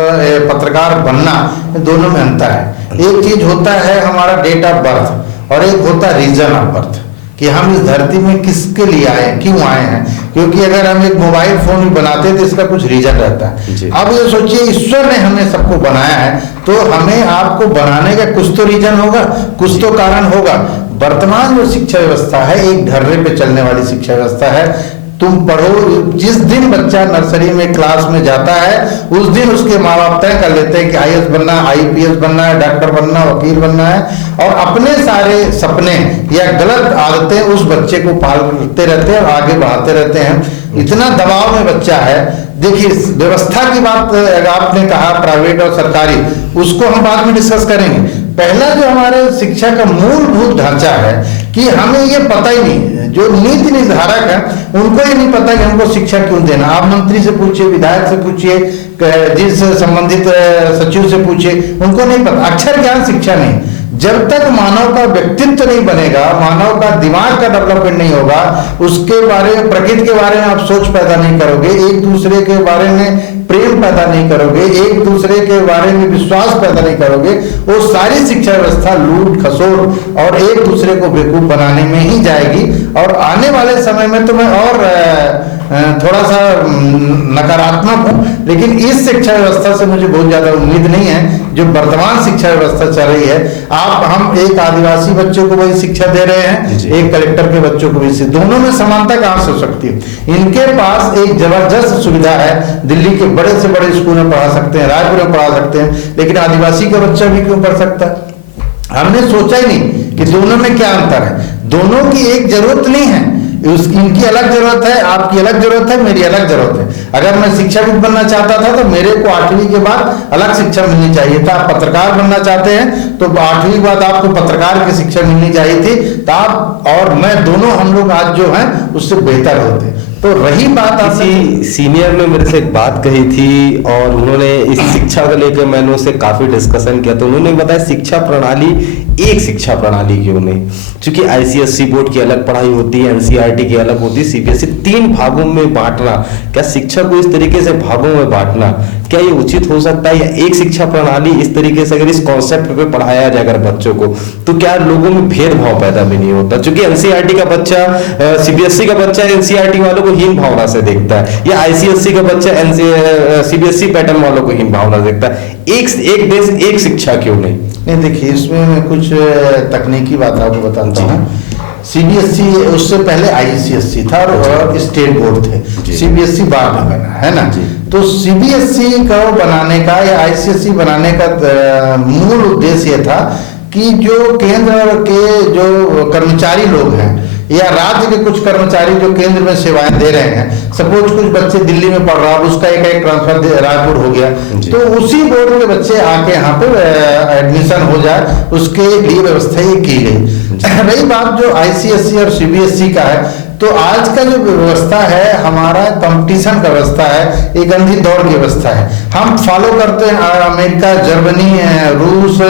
पत्रकार बनना, दोनों में अंतर है। एक चीज होता है हमारा डेट ऑफ बर्थ और एक होता है रीजन ऑफ बर्थ, कि हम इस धरती में किसके लिए आए, क्यों आए हैं। क्योंकि अगर हम एक मोबाइल फोन भी बनाते हैं तो इसका कुछ रीजन रहता है। अब ये सोचिए, ईश्वर ने हमें सबको बनाया है तो हमें आपको बनाने का कुछ तो रीजन होगा, कुछ तो कारण होगा। वर्तमान जो शिक्षा व्यवस्था है एक ढर्रे पे चलने वाली शिक्षा व्यवस्था है। तुम पढ़ो, जिस दिन बच्चा नर्सरी में क्लास में जाता है उस दिन उसके माँ बाप तय कर लेते हैं कि IAS बनना है, IPS बनना है, डॉक्टर बनना, वकील बनना है, और अपने सारे सपने या गलत आदतें उस बच्चे को पालते रहते हैं और आगे बढ़ाते रहते हैं। इतना दबाव में बच्चा है। देखिए, व्यवस्था की बात आपने कहा प्राइवेट और सरकारी, उसको हम बाद में डिस्कस करेंगे। पहला जो हमारे शिक्षा का मूलभूत ढांचा है कि हमें ये पता ही नहीं, जो नीति निर्धारक है उनको ये नहीं पता कि हमको शिक्षा क्यों देना। आप मंत्री से पूछिए, विधायक से पूछिए, जिस संबंधित सचिव से पूछिए, उनको नहीं पता। अक्षर ज्ञान शिक्षा नहीं। जब तक मानव का व्यक्तित्व नहीं बनेगा, मानव का दिमाग का डेवलपमेंट नहीं होगा, उसके बारे में, प्रकृति के बारे में आप सोच पैदा नहीं करोगे, एक दूसरे के बारे में प्रेम पैदा नहीं करोगे, एक दूसरे के बारे में विश्वास पैदा नहीं करोगे, वो सारी शिक्षा व्यवस्था लूट खसोट और एक दूसरे को बेवकूफ बनाने में ही जाएगी। और आने वाले समय में तो मैं और थोड़ा सा नकारात्मक हूं, लेकिन इस शिक्षा व्यवस्था से मुझे बहुत ज्यादा उम्मीद नहीं है। जो वर्तमान शिक्षा व्यवस्था चल रही है, हम एक आदिवासी बच्चों को वही शिक्षा दे रहे हैं, एक कलेक्टर के बच्चों को भी, दोनों में समानता कहां से हो सकती है? इनके पास एक जबरदस्त सुविधा है, दिल्ली के बड़े से बड़े स्कूल में पढ़ा सकते हैं, रायपुर में पढ़ा सकते हैं, लेकिन आदिवासी का बच्चा भी क्यों पढ़ सकता है? हमने सोचा ही नहीं कि दोनों में क्या अंतर है। दोनों की एक जरूरत नहीं है, इनकी अलग जरूरत है, आपकी अलग जरूरत है, मेरी अलग जरूरत है। अगर मैं शिक्षाविद बनना चाहता था तो मेरे को 8वीं के बाद अलग शिक्षा मिलनी चाहिए था। आप पत्रकार बनना चाहते हैं तो 8वीं के बाद आपको पत्रकार की शिक्षा मिलनी चाहिए थी, तो आप और मैं दोनों हम लोग आज जो हैं उससे बेहतर होते। तो रही बात, किसी सीनियर ने मेरे से एक बात कही थी और उन्होंने इस शिक्षा को लेकर मैंने उससे काफी डिस्कशन किया, तो उन्होंने बताया शिक्षा प्रणाली एक शिक्षा प्रणाली क्यों नहीं, क्योंकि आईसीएसई बोर्ड की अलग पढ़ाई होती है, एनसीईआरटी की अलग होती है, सीबीएसई, 3 भागों में बांटना, क्या शिक्षा को इस तरीके से भागों में बांटना क्या ये उचित हो सकता है? या एक शिक्षा प्रणाली इस तरीके से अगर इस कॉन्सेप्ट पे पढ़ाया जाए अगर बच्चों को, तो क्या लोगों में भेदभाव पैदा भी नहीं होता? क्योंकि एनसीईआरटी का बच्चा सीबीएसई का बच्चा एनसीईआरटी वालों को हीन भावना से देखता है, या आईसीएसई का बच्चा सीबीएसई पैटर्न वालों को हीन भावना से देखता है। एक देश एक शिक्षा क्यों नहीं? नहीं, देखिए इसमें मैं कुछ तकनीकी बात आपको बताता हूँ। सीबीएसई उससे पहले आईसीएसई था और स्टेट बोर्ड थे, सीबीएसई बाद में बना है ना। तो सीबीएसई को बनाने का या आईसीएसई बनाने का मूल उद्देश्य ये था कि जो केंद्र के जो कर्मचारी लोग हैं या राज्य के कुछ कर्मचारी जो केंद्र में सेवाएं दे रहे हैं, सपोज कुछ बच्चे दिल्ली में पढ़ रहा, उसका एक ट्रांसफर रायपुर हो गया, तो उसी बोर्ड के बच्चे आके यहाँ पे एडमिशन हो जाए, उसके लिए व्यवस्था ये की गई। रही बात जो आईसीएसई और सीबीएसई का है, तो आज का जो व्यवस्था है हमारा कंपटीशन का व्यवस्था है, एक अंधी दौड़ की व्यवस्था है। हम फॉलो करते हैं अमेरिका, जर्मनी, रूस,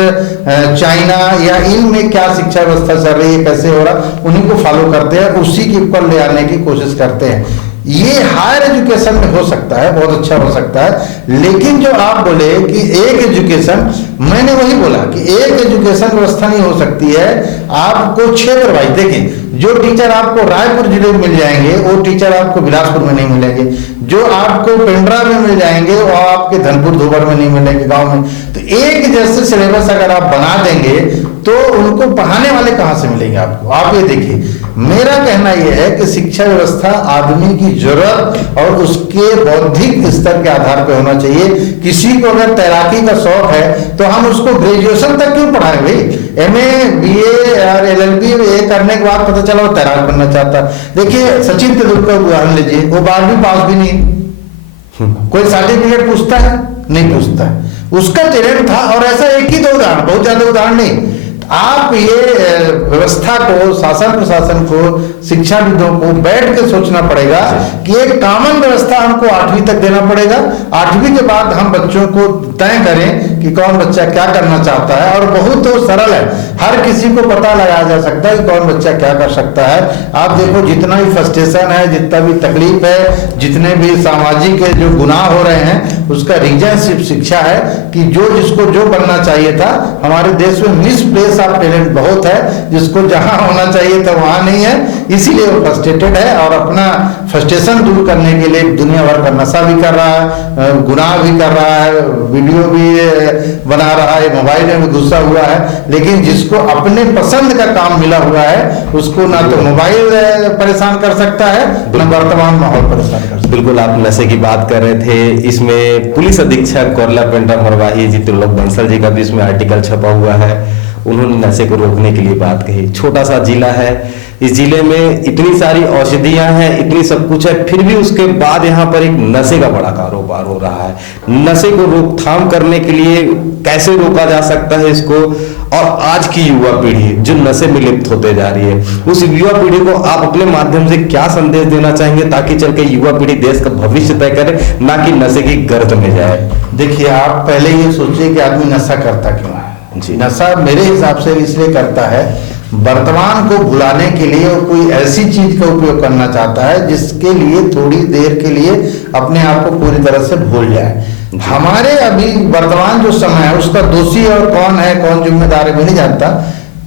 चाइना या इनमें क्या शिक्षा व्यवस्था चल रही है, कैसे हो रहा, उन्हीं को फॉलो करते हैं, उसी के ऊपर ले आने की कोशिश करते हैं। ये हायर एजुकेशन में हो सकता है, बहुत अच्छा हो सकता है, लेकिन जो आप बोले कि एक एजुकेशन, मैंने वही बोला कि एक एजुकेशन व्यवस्था नहीं हो सकती है। आपको क्षेत्र वाइज देखिए, जो टीचर आपको रायपुर जिले में मिल जाएंगे वो टीचर आपको बिलासपुर में नहीं मिलेंगे, जो आपको पेंड्रा में मिल जाएंगे वो आपके धनपुर धोबर में नहीं मिलेंगे, गांव में। तो एक जैसे सिलेबस अगर आप बना देंगे तो उनको पढ़ाने वाले कहां से मिलेंगे आपको? आप ये देखिए, मेरा कहना यह है कि शिक्षा व्यवस्था आदमी की जरूरत और उसके बौद्धिक स्तर के आधार पर होना चाहिए। किसी को अगर तैराकी का शौक है तो हम उसको ग्रेजुएशन तक क्यों पढ़ाएं भाई? एमए, बीए और एलएलबी ये करने के बाद पता चला वो तैराक बनना चाहता। देखिए सचिन तेंदुलकर उदाहरण लीजिए, वो 12वीं पास भी नहीं, कोई सर्टिफिकेट पूछता है? नहीं पूछता है, उसका टैलेंट था। और ऐसा एक ही 2 उदाहरण, बहुत ज्यादा उदाहरण नहीं। आप ये व्यवस्था को, शासन प्रशासन को, शिक्षाविदों को बैठ के सोचना पड़ेगा कि एक कॉमन व्यवस्था हमको 8वीं तक देना पड़ेगा। 8वीं के बाद हम बच्चों को तय करें कि कौन बच्चा क्या करना चाहता है, और बहुत तो सरल है, हर किसी को पता लगाया जा सकता है कि कौन बच्चा क्या कर सकता है। आप देखो जितना भी फ्रस्ट्रेशन है, जितना भी तकलीफ है, जितने भी सामाजिक जो गुनाह हो रहे हैं, उसका रीजन सिर्फ शिक्षा है कि जो जिसको जो बनना चाहिए था, हमारे देश में मिसप्लेस ऑफ टैलेंट बहुत है, जिसको जहां होना चाहिए था वहां नहीं है, इसीलिए वो फ्रस्ट्रेटेड है और अपना फ्रस्ट्रेशन दूर करने के लिए दुनिया भर का नशा भी कर रहा है, गुनाह भी कर रहा है, वीडियो भी बना रहा है, मोबाइल में भी घुसा हुआ है। लेकिन जिसको अपने पसंद का काम मिला हुआ है उसको ना तो मोबाइल परेशान कर सकता है, ना वर्तमान माहौल परेशान कर सकता है। बिल्कुल, आप नशे की बात कर रहे थे, इसमें पुलिस अधीक्षक कोरला पेंड्रा मरवाही जी त्रिलोक बंसल जी का भी इसमें आर्टिकल छपा हुआ है। उन्होंने नशे को रोकने के लिए बात कही। छोटा सा जिला है, इस जिले में इतनी सारी औषधियां हैं, इतनी सब कुछ है, फिर भी उसके बाद यहाँ पर एक नशे का बड़ा कारोबार हो रहा है। नशे को रोकथाम करने के लिए कैसे रोका जा सकता है इसको, और आज की युवा पीढ़ी जो नशे में लिप्त होते जा रही है, उस युवा पीढ़ी को आप अपने माध्यम से क्या संदेश देना चाहेंगे ताकि चल के युवा पीढ़ी देश का भविष्य तय करे, ना कि नशे की गर्त में जाए? देखिए, आप पहले ये सोचिए कि आदमी नशा करता क्यों है। जी। नशा मेरे हिसाब से इसलिए करता है, वर्तमान को भुलाने के लिए वो कोई ऐसी चीज का उपयोग करना चाहता है जिसके लिए थोड़ी देर के लिए अपने आप को पूरी तरह से भूल जाए। हमारे अभी वर्तमान जो समय है उसका दोषी और कौन है कौन जिम्मेदार है मैं नहीं जानता,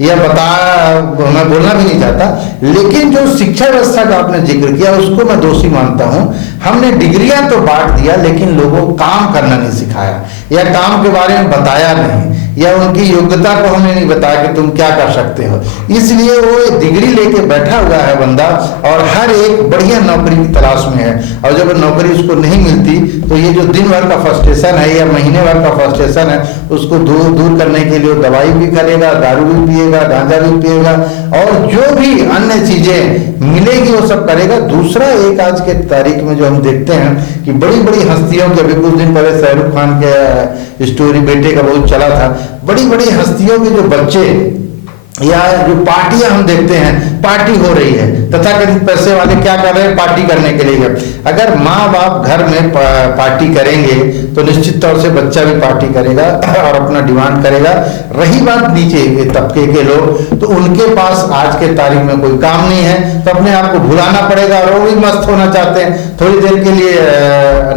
यह मैं बोलना भी नहीं चाहता, लेकिन जो शिक्षा व्यवस्था का आपने जिक्र किया उसको मैं दोषी मानता हूं। हमने डिग्रियां तो बांट दिया लेकिन लोगों को काम करना नहीं सिखाया, या काम के बारे में बताया नहीं, या उनकी योग्यता को हमने नहीं बताया कि तुम क्या कर सकते हो। इसलिए वो एक डिग्री लेके बैठा हुआ है बंदा और हर एक बढ़िया नौकरी की तलाश में है, और जब नौकरी उसको नहीं मिलती तो ये जो दिन भर का फ्रस्ट्रेशन है या महीने भर का फ्रस्ट्रेशन है उसको दूर करने के लिए दवाई भी करेगा, दारू भी पिएगा, गांजा भी पिएगा, और जो भी अन्य चीजें मिलेगी वो सब करेगा। दूसरा एक आज के तारीख में जो हम देखते हैं कि बड़ी बड़ी हस्तियों के, अभी कुछ दिन पहले शाहरुख खान के स्टोरी बेटे का बहुत चला था, बड़ी बड़ी हस्तियों के जो बच्चे या जो पार्टियां हम देखते हैं, पार्टी हो रही है, तथाकथित पैसे वाले क्या कर रहे हैं, पार्टी करने के लिए। अगर माँ बाप घर में पार्टी करेंगे तो निश्चित तौर से बच्चा भी पार्टी करेगा और अपना डिमांड करेगा। रही बात नीचे के तबके के लोग, तो उनके पास आज के तारीख में कोई काम नहीं है, तो अपने आप को भुलाना पड़ेगा और वो भी मस्त होना चाहते हैं, थोड़ी देर के लिए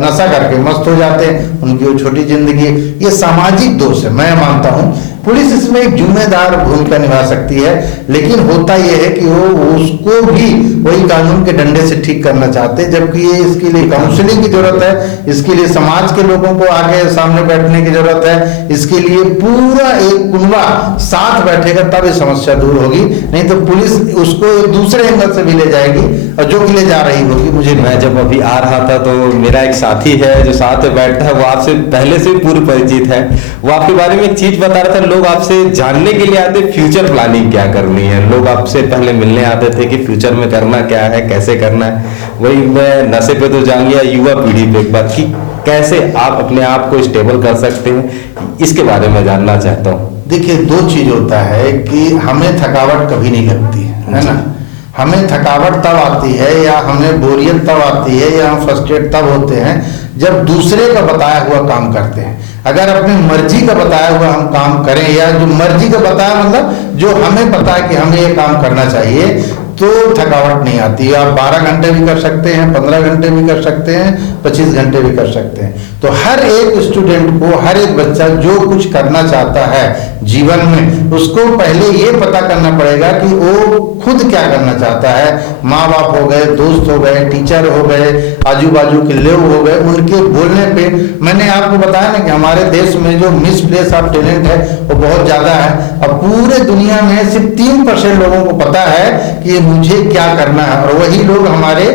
नशा करके मस्त हो जाते हैं, उनकी वो छोटी जिंदगी। ये सामाजिक दोष है, मैं मानता हूँ। पुलिस इसमें एक जिम्मेदार भूमिका निभा सकती है, लेकिन होता यह है कि वो उसको भी वही कानून के डंडे से ठीक करना चाहते हैं, जबकि ये इसके लिए काउंसलिंग की जरूरत है, इसके लिए समाज के लोगों को आगे सामने बैठने की जरूरत है, इसके लिए पूरा एक कुनबा साथ बैठेगा तब ये समस्या दूर होगी, नहीं तो पुलिस उसको एक दूसरे एंगल से भी ले जाएगी और जो कि ले जा रही होगी। मुझे मैं जब अभी आ रहा था तो मेरा एक साथी है जो साथ में बैठा है, वो आपसे पहले से पूर्व परिचित है, वो आपके बारे में एक चीज बता रहा था, लोग आपसे जानने के लिए आते फ्यूचर प्लानिंग क्या करनी है, लोग आपसे पहले मिलने आते थे कि फ्यूचर में करना क्या है, कैसे करना है। वही मैं नशे पे तो जान लिया, युवा पीढ़ी पे एक बात कि कैसे आप अपने आप को स्टेबल कर सकते हैं, इसके बारे में जानना चाहता हूँ। देखिए, दो चीज होता है कि हमें थकावट कभी नहीं लगती है ना, हमें थकावट तब आती है या हमें बोरियत तब आती है या हम फ्रस्ट्रेट तब होते हैं जब दूसरे का बताया हुआ काम करते हैं। अगर अपनी मर्जी का बताया हुआ हम काम करें, या जो मर्जी का बताया मतलब जो हमें पता है कि हमें ये काम करना चाहिए, तो थकावट नहीं आती। आप 12 घंटे भी कर सकते हैं, 15 घंटे भी कर सकते हैं, 25 घंटे भी कर सकते हैं। तो हर एक स्टूडेंट को, हर एक बच्चा जो कुछ करना चाहता है जीवन में, उसको पहले ये पता करना पड़ेगा कि वो खुद क्या करना चाहता है। माँ बाप हो गए, दोस्त हो गए, टीचर हो गए, आजू बाजू के लोग हो गए, उनके बोलने पे, मैंने आपको बताया ना कि हमारे देश में जो मिसप्लेस ऑफ टैलेंट है वो बहुत ज्यादा है। अब पूरे दुनिया में सिर्फ 3% लोगों को पता है कि मुझे क्या करना है, और वही लोग हमारे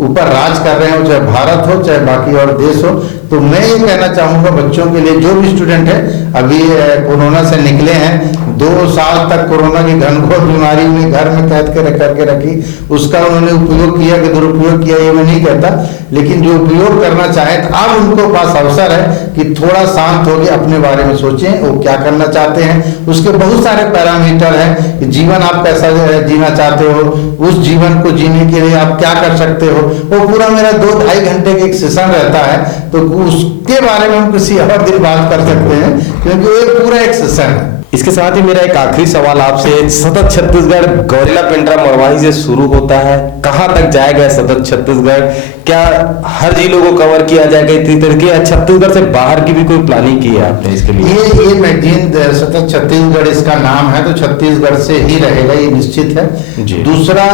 ऊपर राज कर रहे हो, चाहे भारत हो चाहे बाकी और देश हो। तो मैं ये कहना चाहूंगा बच्चों के लिए, जो भी स्टूडेंट है अभी कोरोना से निकले हैं, 2 साल तक कोरोना की घनघोर बीमारी में घर में कैद करके रखी, उसका उन्होंने उपयोग किया कि दुरुपयोग किया ये मैं नहीं कहता, लेकिन जो उपयोग करना चाहे तो अब उनको पास अवसर है कि थोड़ा शांत होकर अपने बारे में सोचें वो क्या करना चाहते हैं। उसके बहुत सारे पैरामीटर हैं कि जीवन आप कैसा जीना चाहते हो, उस जीवन को जीने के लिए आप क्या कर सकते हो। वो पूरा मेरा 2-2.5 घंटे का एक सेशन रहता है, तो उसके बारे में हम किसी और दिन बात कर सकते हैं, क्योंकि वो एक पूरा एक सेशन है। इसके साथ ही मेरा एक आखिरी सवाल आपसे, सतत छत्तीसगढ़ गौरेला पेंड्रा मरवाही से शुरू होता है, कहां तक जाएगा सतत छत्तीसगढ़? क्या हर जिलों को कवर किया जाएगा इतनी तरीके, या छत्तीसगढ़ से बाहर की भी कोई प्लानिंग की है आपने इसके लिए? ये मैगजीन सतत छत्तीसगढ़ इसका नाम है, तो छत्तीसगढ़ से ही रहेगा, ये निश्चित है जी। दूसरा,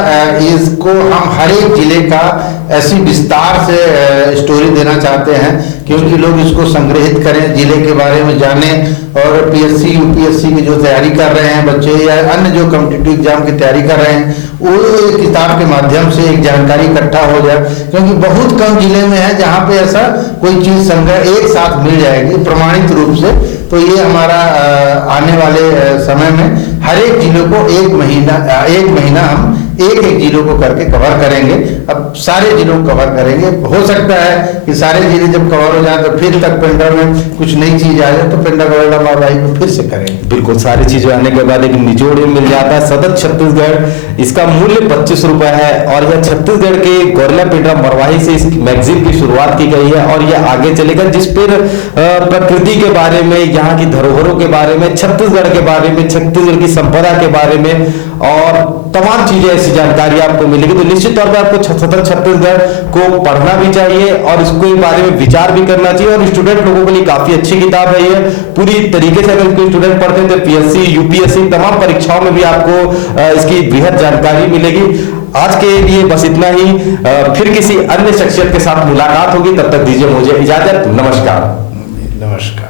इसको हम हर एक जिले का ऐसी विस्तार से स्टोरी देना चाहते हैं क्योंकि लोग इसको संग्रहित करें, जिले के बारे में जाने, और पीएससी यूपीएससी की जो तैयारी कर रहे हैं बच्चे, या अन्य जो कॉम्पिटिटिव एग्जाम की तैयारी कर रहे हैं, वो किताब के माध्यम से एक जानकारी इकट्ठा हो जाए, क्योंकि बहुत कम जिले में है जहाँ पे ऐसा कोई चीज संग्रह एक साथ मिल जाएगी प्रमाणित रूप से। तो ये हमारा आने वाले समय में हर एक जिले को एक महीना हम एक एक जिलों को करके कवर करेंगे। अब सारे जिलों को कवर करेंगे, हो सकता है कि सारे जिले जब कवर हो जाए तो फिर तक पेंड्रा में कुछ नई चीज आ जाए तो पेंड्रा कोयला मरवाही को फिर से करेंगे। बिल्कुल, सारी चीजें आने के बाद एक निचोड़ में मिल जाता है। सतत छत्तीसगढ़, इसका मूल्य 25 रुपए है और यह छत्तीसगढ़ के कोरला पेंड्रा मरवाही से इस मैगजीन की शुरुआत की गई है और यह आगे चलेगा, जिस पर प्रकृति के बारे में, यहाँ की धरोहरों के बारे में, छत्तीसगढ़ के बारे में, छत्तीसगढ़ की संपदा के बारे में और तमाम चीजें, ऐसी जानकारी आपको मिलेगी। तो निश्चित तौर पर आपको सतत छत्तीसगढ़ को पढ़ना भी चाहिए और इसके बारे में विचार भी करना चाहिए और स्टूडेंट लोगों के लिए काफी अच्छी किताब है ये। पूरी तरीके से अगर इसको स्टूडेंट पढ़ते हैं तो पीएससी, यूपीएससी तमाम परीक्षाओं में भी आपको इसकी बेहद जानकारी मिलेगी। आज के लिए बस इतना ही, फिर किसी अन्य शख्सियत के साथ मुलाकात होगी, तब तक दीजिए मुझे इजाजत। नमस्कार। नमस्कार।